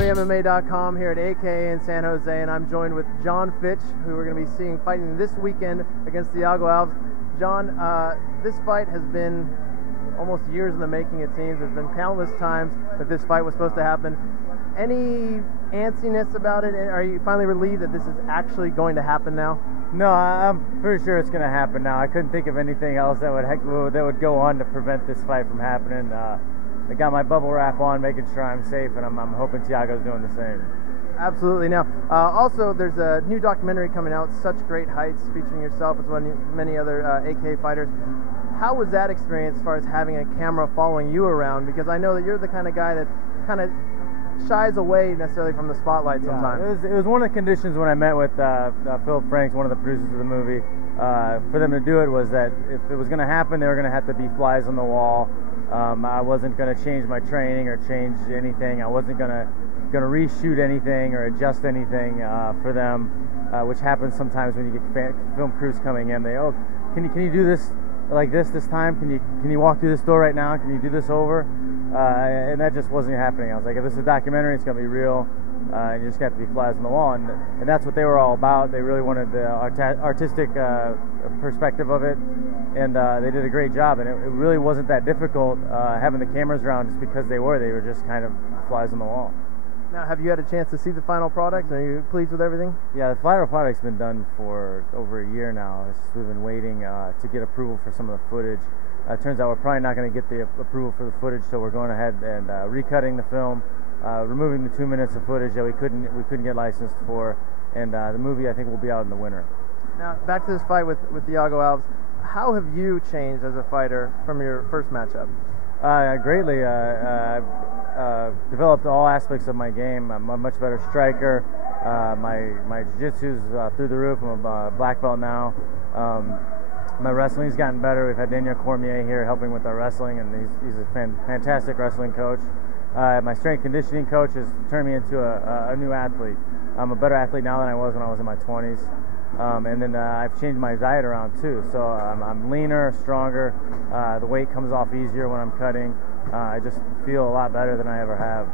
HeavyMMA.com here at AKA in San Jose, and I'm joined with Jon Fitch, who we're going to be seeing fighting this weekend against Thiago Alves. Jon, this fight has been almost years in the making, it seems. There's been countless times that this fight was supposed to happen. Any antsiness about it? Are you finally relieved that this is actually going to happen now? No, I'm pretty sure it's going to happen now. I couldn't think of anything else that would go on to prevent this fight from happening. I got my bubble wrap on, making sure I'm safe, and I'm hoping Thiago's doing the same. Absolutely. Now, also, there's a new documentary coming out, Such Great Heights, featuring yourself as well as many other AK fighters. How was that experience as far as having a camera following you around? Because I know that you're the kind of guy that kind of shies away necessarily from the spotlight sometimes. It was one of the conditions when I met with Philip Franks, one of the producers of the movie, for them to do it was that if it was going to happen, they were going to have to be flies on the wall. I wasn't going to change my training or change anything. I wasn't going to reshoot anything or adjust anything for them, which happens sometimes when you get film crews coming in. They, oh, can you do this like this time? Can you walk through this door right now? Can you do this over? And that just wasn't happening. I was like, if this is a documentary, it's going to be real. And you just got to be flies on the wall, and that's what they were all about. They really wanted the artistic perspective of it, and they did a great job. And it really wasn't that difficult having the cameras around, just because they were just kind of flies on the wall. Now, have you had a chance to see the final product? Are you pleased with everything? Yeah, the final product's been done for over a year now. We've been waiting to get approval for some of the footage. It turns out we're probably not going to get the approval for the footage, so we're going ahead and recutting the film, removing the 2 minutes of footage that we couldn't get licensed for, and the movie I think will be out in the winter. Now, back to this fight with Thiago Alves. How have you changed as a fighter from your first matchup? Greatly. I've developed all aspects of my game. I'm a much better striker. My jiu-jitsu's through the roof. I'm a black belt now. My wrestling's gotten better. We've had Daniel Cormier here helping with our wrestling, and he's a fantastic wrestling coach. My strength conditioning coach has turned me into a new athlete. I'm a better athlete now than I was when I was in my 20s. And then I've changed my diet around too, so I'm leaner, stronger. The weight comes off easier when I'm cutting. I just feel a lot better than I ever have.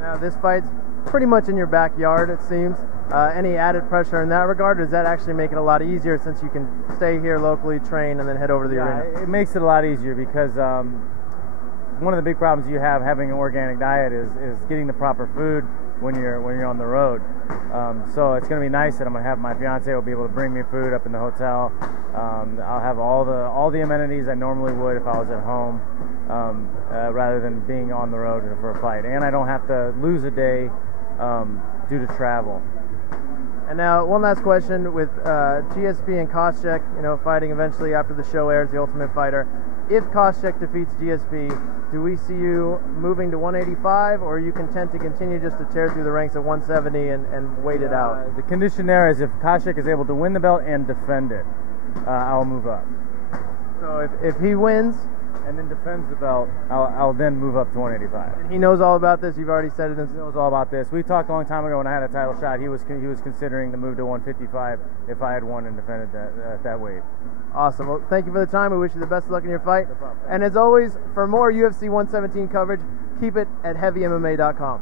Now, this fight's pretty much in your backyard, it seems. Any added pressure in that regard, or does that actually make it a lot easier since you can stay here locally, train, and then head over to the arena? It makes it a lot easier because one of the big problems you have having an organic diet is getting the proper food when you're on the road. So it's going to be nice that I'm going to have my fiance will be able to bring me food up in the hotel. I'll have all the amenities I normally would if I was at home, rather than being on the road for a fight. And I don't have to lose a day due to travel. And now, one last question with GSP and Koscheck, fighting eventually after the show airs, The Ultimate Fighter. If Koscheck defeats GSP, do we see you moving to 185, or are you content to continue just to tear through the ranks at 170 and wait it out? The condition there is if Koscheck is able to win the belt and defend it, I'll move up. So if he wins and then defends the belt, I'll then move up to 185. And he knows all about this? You've already said it. He knows all about this. We talked a long time ago when I had a title shot. He was considering the move to 155 if I had won and defended that weight. Awesome. Well, thank you for the time. We wish you the best of luck in your fight. No problem. And as always, for more UFC 117 coverage, keep it at HeavyMMA.com.